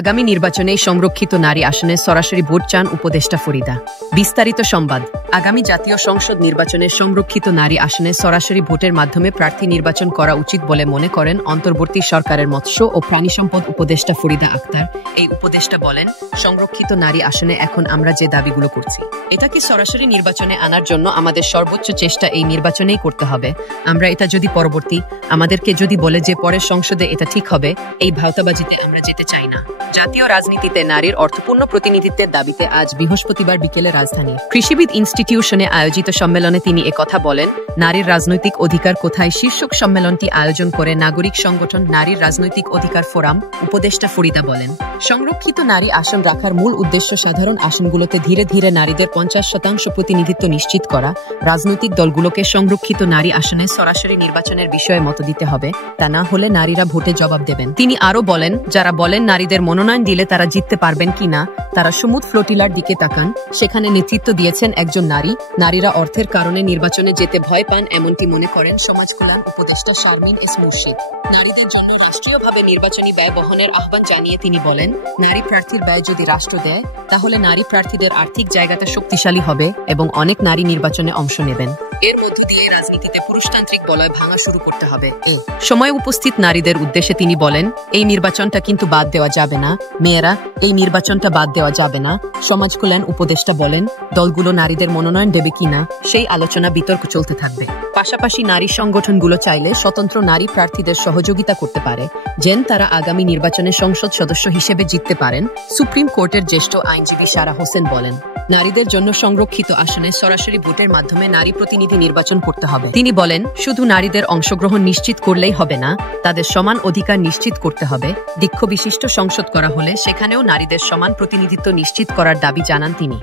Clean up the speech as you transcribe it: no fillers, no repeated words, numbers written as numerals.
আগামী নির্বাচনে সংরক্ষিত নারী আসনে সরাসরি ভোট চান উপদেষ্টা ফরিদা। বিস্তারিত সংবাদ। আগামী জাতীয় সংসদ নির্বাচনে সংরক্ষিত নারী আসনে সরাসরি ভোটের মাধ্যমে প্রার্থী নির্বাচন করা উচিত বলে মনে করেন অন্তর্বর্তী সরকারের মৎস্য ও প্রাণী সম্পদ উপদেষ্টা ফরিদা আক্তার। এই উপদেষ্টা বলেন, সংরক্ষিত নারী আসনে এখন আমরা যে দাবিগুলো করছি, এটাকে সরাসরি নির্বাচনে আনার জন্য আমাদের সর্বোচ্চ চেষ্টা এই নির্বাচনেই করতে হবে। আমরা এটা যদি পরবর্তী আমাদেরকে যদি বলে যে পরের সংসদে এটা ঠিক হবে, এই ভাওতাবাজিতে আমরা যেতে চাই না। জাতীয় রাজনীতিতে নারীর অর্থপূর্ণ প্রতিনিধিত্বের দাবিতে আজ বৃহস্পতিবার বিকেলে রাজধানী কৃষিবিদ ইনস্টিটিউশনে আয়োজিত সম্মেলনে তিনি একথা বলেন। নারীর রাজনৈতিক অধিকার কোথায় শীর্ষক সম্মেলনটি আয়োজন করে নাগরিক সংগঠন নারীর রাজনৈতিক অধিকার ফোরাম। উপদেষ্টা ফরিদা বলেন, সংরক্ষিত নারী আসন রাখার মূল উদ্দেশ্য সাধারণ আসনগুলোতে ধীরে ধীরে নারীদের 50% প্রতিনিধিত্ব নিশ্চিত করা। রাজনৈতিক দলগুলোকে সংরক্ষিত নারী আসনে সরাসরি নির্বাচনের বিষয়ে মত দিতে হবে, তা না হলে নারীরা ভোটে জবাব দেবেন। তিনি আরও বলেন, যারা বলেন নারীদের মনোনয়ন দিলে তারা জিততে পারবেন কিনা, তারা সমুদ ফ্লোটিলার দিকে তাকান। সেখানে নেতৃত্ব দিয়েছেন একজন নারী। নারীরা অর্থের কারণে নির্বাচনে যেতে ভয় পান, এমনটি মনে করেন সমাজ কল্যাণ উপদেষ্টা শারমিন এস মুর্শিদ। নারীদের জন্য রাষ্ট্রীয়ভাবে নির্বাচনী ব্যয় বহনের আহ্বান জানিয়ে তিনি বলেন, নারী প্রার্থীর ব্যয় যদি রাষ্ট্র দেয়, তাহলে নারী প্রার্থীদের আর্থিক জায়গাটা শক্তিশালী হবে এবং অনেক নারী নির্বাচনে অংশ নেবেন। এর মধ্য দিয়ে রাজনীতিতে পুরুষতান্ত্রিক বলয় ভাঙা শুরু করতে হবে। সময় উপস্থিত নারীদের উদ্দেশ্যে তিনি বলেন, এই নির্বাচনটা কিন্তু বাদ দেওয়া যাবে না। মেয়েরা, এই নির্বাচনটা বাদ দেওয়া যাবে না। সমাজ কল্যাণ উপদেষ্টা বলেন, দলগুলো নারীদের মনোনয়ন দেবে কিনা সেই আলোচনা বিতর্ক চলতে থাকবে। পাশাপাশি নারী সংগঠনগুলো চাইলে স্বতন্ত্র নারী প্রার্থীদের সহযোগিতা করতে পারে, যেন তারা আগামী নির্বাচনে সংসদ সদস্য হিসেবে জিততে পারেন। সুপ্রিম কোর্টের জ্যেষ্ঠ আইনজীবী সারা হোসেন বলেন, নারীদের জন্য সংরক্ষিত আসনে সরাসরি ভোটের মাধ্যমে নারী প্রতিনিধি নির্বাচন করতে হবে। তিনি বলেন, শুধু নারীদের অংশগ্রহণ নিশ্চিত করলেই হবে না, তাদের সমান অধিকার নিশ্চিত করতে হবে। দীক্ষ বিশিষ্ট সংসদ করা হলে সেখানেও নারীদের সমান প্রতিনিধিত্ব নিশ্চিত করার দাবি জানান তিনি।